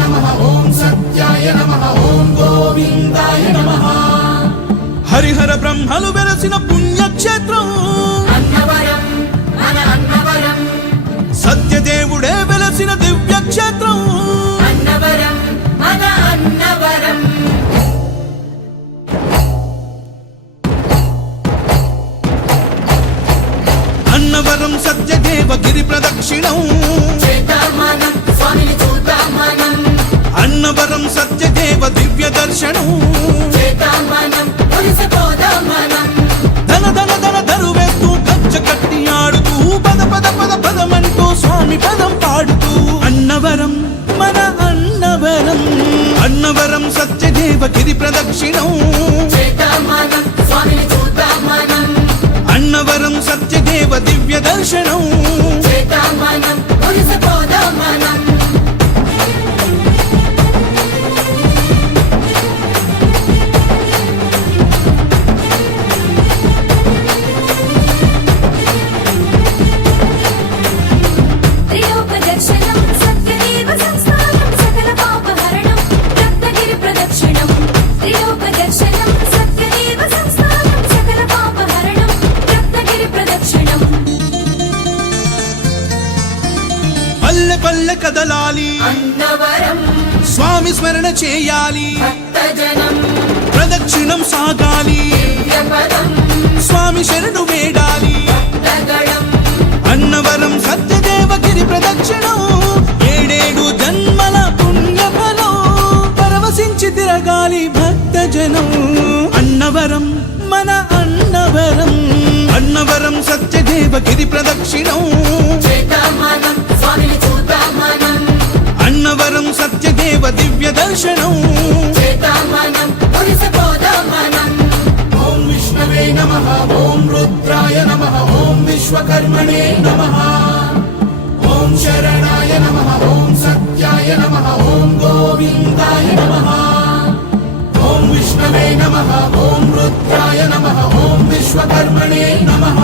नमः ओम सत्याय नमः ओम गोविंदाय नमः हरिहर ब्रह्मलु वेलसिन पुण्यक्षेत्रं अन्नवरं मन अन्नवरं सत्यदेवुडे वेलसिन दिव्यक्षेत्रं अन्नवरं मन अन्नवरं अन्नवरं सत्यदेव गिरि प्रदक्षिणं चेतामनं स्वामिनि चूतामनं अन्नवरं सत्यदेव दिव्य दर्शनं चेतामनं पुलिसपोदामनं धन धन धन धरुवेस्तु गज्ज कट्टि आडुतू पद पद पद पदमंटू स्वामी पदं पाडुतू अन्नवरं मन अन्नवरं अन्नवरं सत्यदेव गिरि प्रदक्षिणं चेतामनं स्वामिनि चूतामनं अन्नवरं सत्यदेव दिव्य दर्शनं चेतामनं पुलिसपोदामनं పల్లె కదలాలి అన్నవరం స్వామి స్మరణ చేయాలి భక్తజనం ప్రదక్షిణం సాగాలి దివ్యపదం స్వామి శరణు వేడాలి భక్తగణం అన్నవరం సత్యదేవ గిరి ప్రదక్షిణం ఏడేడు జన్మల పుణ్యఫలం పరవశించి తిరగాలి భక్తజనం అన్నవరం మన అన్నవరం అన్నవరం సత్యదేవ గిరి ప్రదక్షిణం చేతామనం స్వామిని చూతామనం అన్నవరం సత్యదేవ దివ్య దర్శనం చేతామనం పులిసపోదామనం ఓం విష్ణవే నమః ఓం రుద్రాయ నమః ఓం విశ్వకర్మణే నమః ఓం శరణాయ నమః ఓం సత్యాయ నమః ఓం గోవిందాయ నమః ఓం విష్ణవే నమః ఓం రుద్రాయ నమః ఓం విశ్వకర్మణే నమః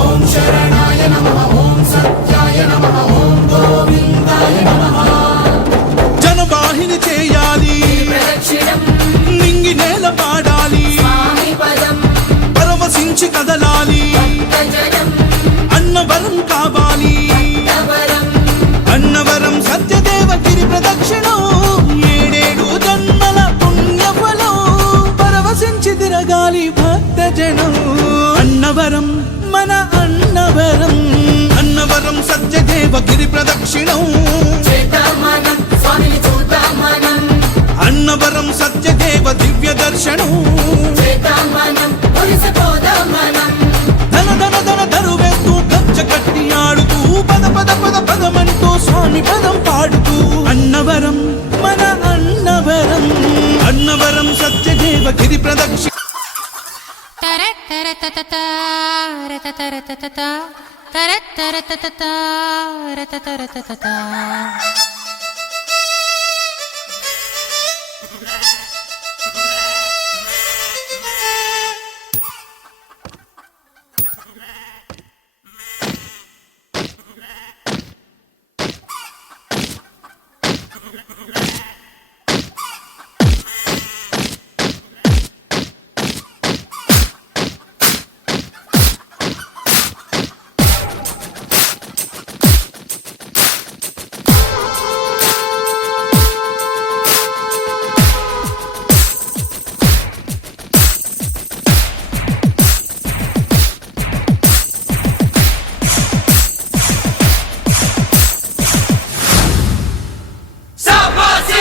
ఓం శరణాయ నమః ఓం సత్యాయ నమః ఓం గోవిందాయ నమః జనవాహిని చేయాలి ప్రదక్షిణం నింగి నేల పాడాలి స్వామి పదం పరవశించి కదలాలి భక్తజనం అన్నవరం కావాలి అన్నవరం సత్యదేవ గిరి ప్రదక్షిణం ఏడేడు జన్మల పుణ్యఫలం పరవశించి తిరగాలి భక్తజనం అన్నవరం మన అన్నవరం అన్నవరం సత్యదేవ గిరి ప్రదక్షిణం చేతామనం స్వామిని చూతామనం అన్నవరం సత్యదేవ దివ్య దర్శనం చేతామనం పులిసపోదామనం ధన ధన ధన ధరువేస్తూ గజ్జ కట్టి ఆడుతూ పద పద పద పదమంటూ స్వామి పదం పాడుతూ అన్నవరం మన అన్నవరం అన్నవరం సత్యదేవ గిరి ప్రదక్షిణ Sapasi!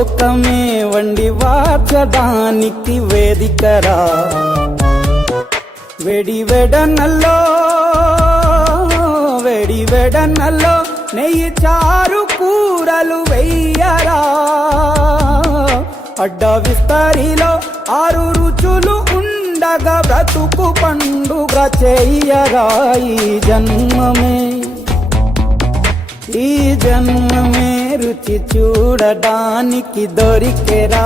లోకమే వండి వార్చడానికి వేదికరా వెడి వెడనల్లో నెయ్యి చారు కూరలు వెయ్యరా అడ్డ విస్తరిలో 6 రుచులు ఉండగా బ్రతుకు పండుగ చెయ్యరా ఈ జన్మమే రుచి చూడడానికి దొరికెరా.